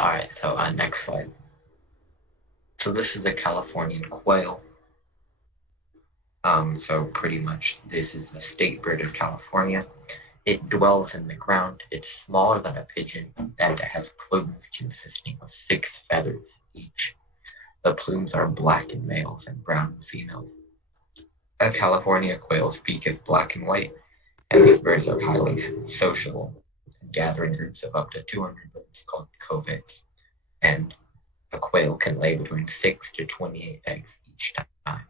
Alright, so next slide. So this is the Californian quail. So pretty much this is the state bird of California. It dwells in the ground. It's smaller than a pigeon, and it has plumes consisting of 6 feathers each. The plumes are black in males and brown in females. A California quail's beak is black and white, and these birds are highly sociable and gather in groups of up to 200 birds called coveys. And a quail can lay between 6 to 28 eggs each time.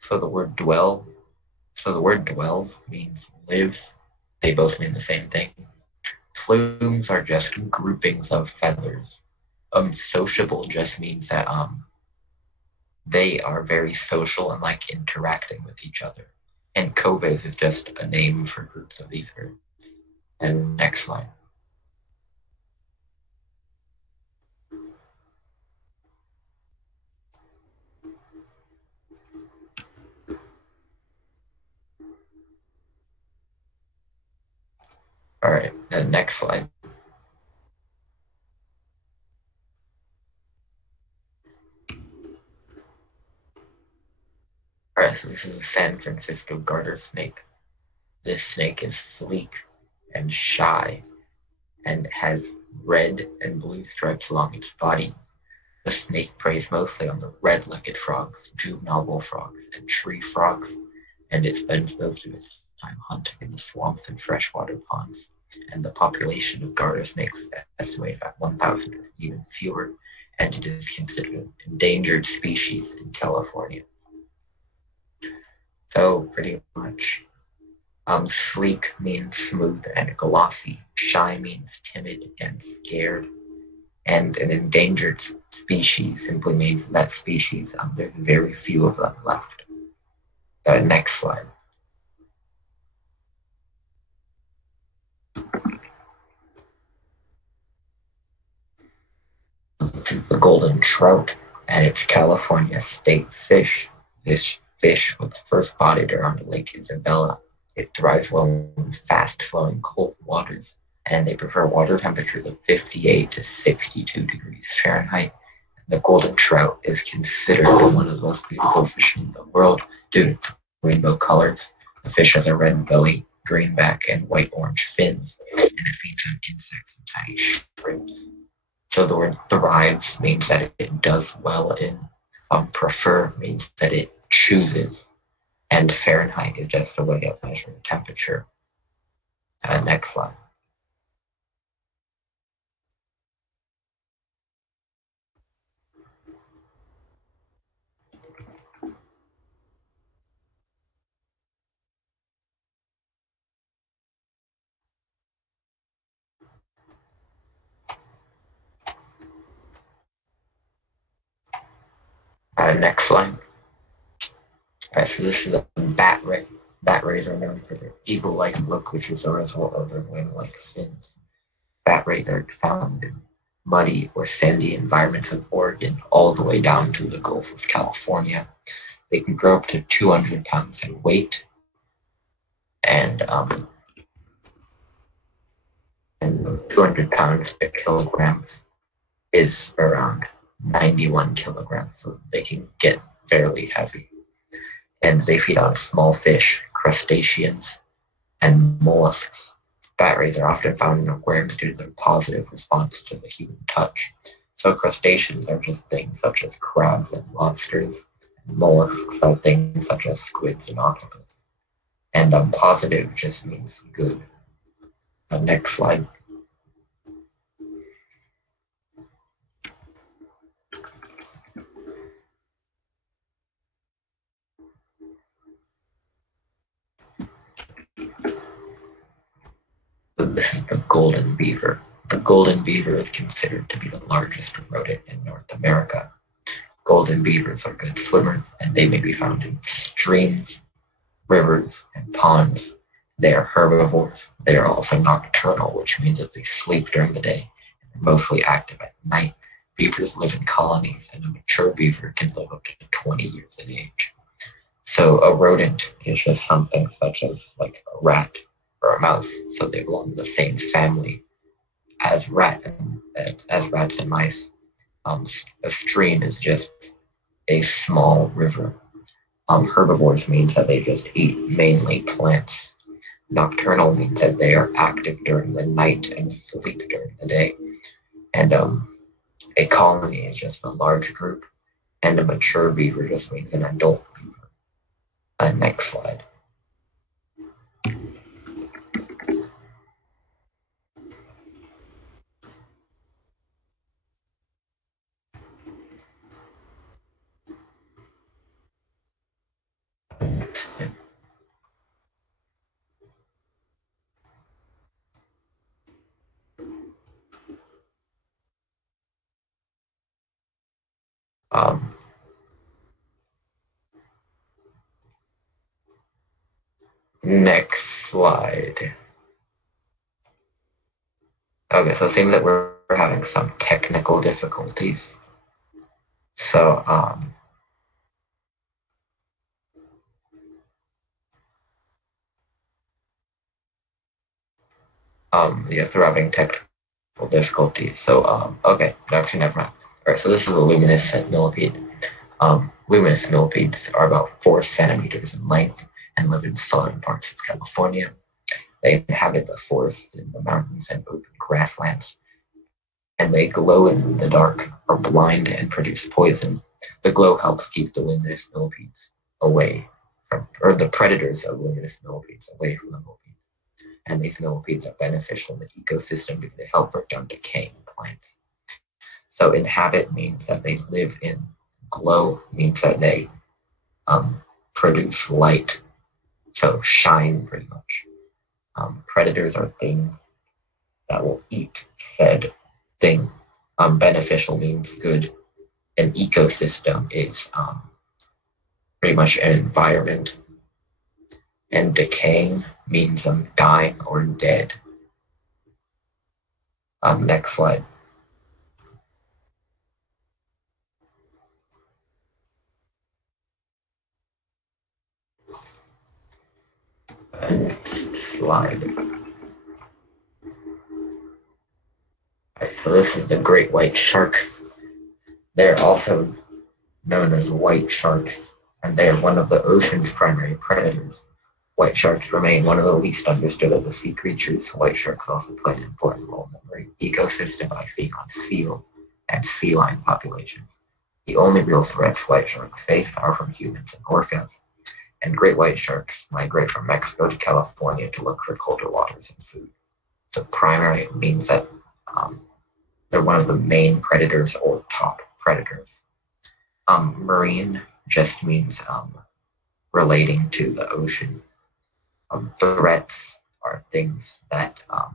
So the word dwells means lives. They both mean the same thing. Plumes are just groupings of feathers. Sociable just means that they are very social and like interacting with each other. And coveys is just a name for groups of these birds. And next slide. All right, and next slide. All right, so this is a San Francisco garter snake. This snake is sleek and shy and has red and blue stripes along its body. The snake preys mostly on the red-legged frogs, juvenile bullfrogs, and tree frogs, and it spends most of its time hunting in the swamps and freshwater ponds. And the population of garter snakes is estimated at 1,000 or even fewer, and it is considered an endangered species in California. So pretty much, sleek means smooth and glossy. Shy means timid and scared. And an endangered species simply means that species, there's very few of them left. The next slide. This is the golden trout, and it's California's state fish. This fish was first spotted around Lake Isabella. It thrives well in fast-flowing cold waters, and they prefer water temperatures of 58 to 62 degrees Fahrenheit. The golden trout is considered one of the most beautiful fish in the world due to rainbow colors. The fish has a red belly, green back, and white-orange fins, and it feeds on insects and tiny shrimps. So the word thrives means that it does well in. Prefer means that it chooses. And Fahrenheit is just a way of measuring temperature. Next slide. Next slide. So this is a bat ray. Bat rays are known for their eagle-like look, which is a result of their wing-like fins. Bat rays are found in muddy or sandy environments of Oregon, all the way down to the Gulf of California. They can grow up to 200 pounds in weight, and 200 pounds per kilograms is around 91 kilograms, so they can get fairly heavy. And they feed on small fish, crustaceans, and mollusks. Bat rays are often found in aquariums due to their positive response to the human touch. So crustaceans are just things such as crabs and lobsters. And mollusks are things such as squids and octopus. And positive just means good. Next slide. This is the golden beaver. The golden beaver is considered to be the largest rodent in North America. Golden beavers are good swimmers, and they may be found in streams, rivers, and ponds. They are herbivores. They are also nocturnal, which means that they sleep during the day and are mostly active at night. Beavers live in colonies, and a mature beaver can live up to 20 years in age. So a rodent is just something such as like a rat or a mouse, so they belong to the same family as rat and as rats and mice. A stream is just a small river. Herbivores means that they just eat mainly plants. Nocturnal means that they are active during the night and sleep during the day. And a colony is just a large group, and a mature beaver just means an adult beaver. Next slide. Um, Next slide. Okay, so it seems that we're having some technical difficulties. So, yes, we're having technical difficulties. So, okay, actually, never mind. All right, so this is a luminous millipede. Luminous millipedes are about 4 centimeters in length and live in southern parts of California. They inhabit the forests in the mountains and open grasslands, and they glow in the dark, are blind, and produce poison. The glow helps keep the luminous millipedes away from, or the predators of luminous millipedes away from the millipedes. And these millipedes are beneficial in the ecosystem because they help break down decaying plants. So inhabit means that they live in. Glow means that they produce light, so shine pretty much. Predators are things that will eat fed thing. Beneficial means good. An ecosystem is pretty much an environment. And decaying means dying or dead. Next slide. Next slide. Right, so this is the great white shark. They're also known as white sharks, and they are one of the ocean's primary predators. White sharks remain one of the least understood of the sea creatures. White sharks also play an important role in the marine ecosystem by feeding on seal and sea lion populations. The only real threats white sharks face are from humans and orcas, and great white sharks migrate from Mexico to California to look for colder waters and food. So primary means that they're one of the main predators or top predators. Marine just means relating to the ocean. Threats are things that are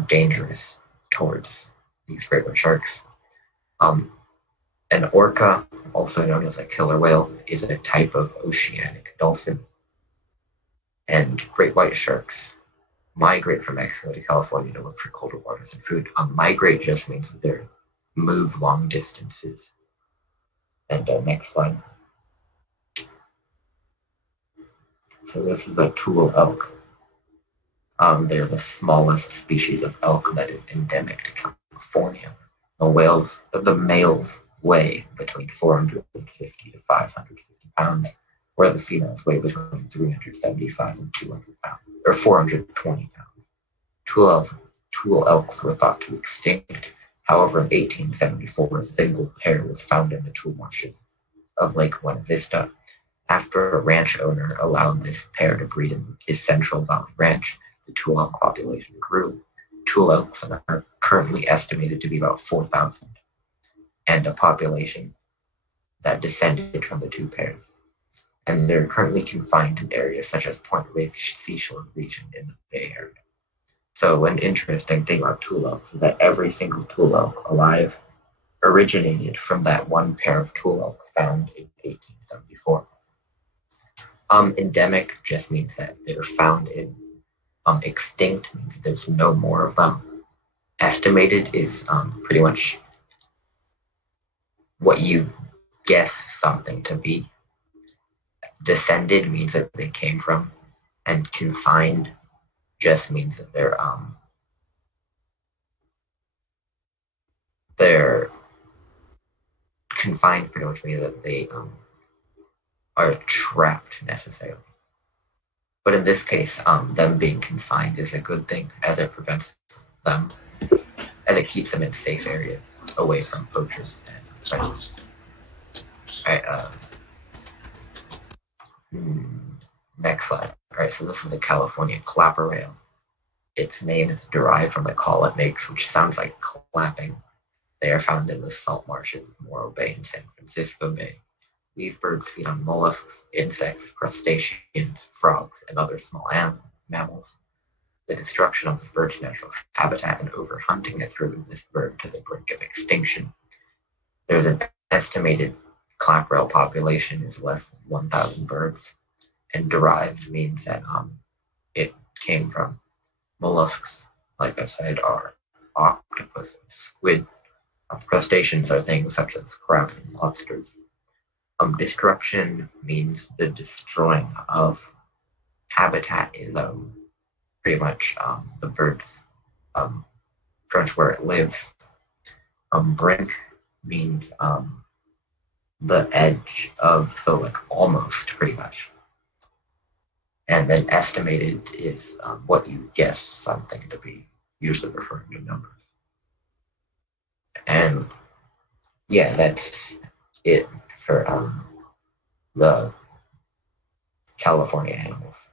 dangerous towards these great white sharks. An orca, also known as a killer whale, is a type of oceanic dolphin. And great white sharks migrate from Mexico to California to look for colder waters and food. Migrate just means that they move long distances. And next slide. So this is a Tule elk. They're the smallest species of elk that is endemic to California. The males weigh between 450 to 550 pounds, where the females weigh between 375 and 200 pounds, or 420 pounds. Tule elks were thought to be extinct. However, in 1874, a single pair was found in the Tule marshes of Lake Buena Vista. After a ranch owner allowed this pair to breed in his Central Valley Ranch, the Tule elk population grew. Tule elks are currently estimated to be about 4,000, and a population that descended from the two pairs. And they're currently confined in areas such as Point Reyes Seashore region in the Bay Area. So an interesting thing about Tule elks is that every single Tule elk alive originated from that one pair of Tule elk found in 1874. Endemic just means that they're found in. Extinct means there's no more of them. Estimated is pretty much what you guess something to be. Descended means that they came from, and confined just means that they're they're confined pretty much means that they are trapped necessarily. But in this case, them being confined is a good thing, as it prevents them, as it keeps them in safe areas, away from poachers and predators. Alright, next slide. Alright, so this is the California clapper rail. Its name is derived from the call it makes, which sounds like clapping. They are found in the salt marshes of Morro Bay and San Francisco Bay. These birds feed on mollusks, insects, crustaceans, frogs, and other small mammals. The destruction of the bird's natural habitat and overhunting has driven this bird to the brink of extinction. There's an estimated clapper population is less than 1,000 birds, and derived means that it came from mollusks, like I said, are octopus and squid. Crustaceans are things such as crabs and lobsters. Destruction means the destroying of habitat is pretty much the bird's pretty much where it lives. Brink means the edge of, so like almost pretty much. And then estimated is what you guess something to be, usually referring to numbers. And yeah, that's it for the California animals.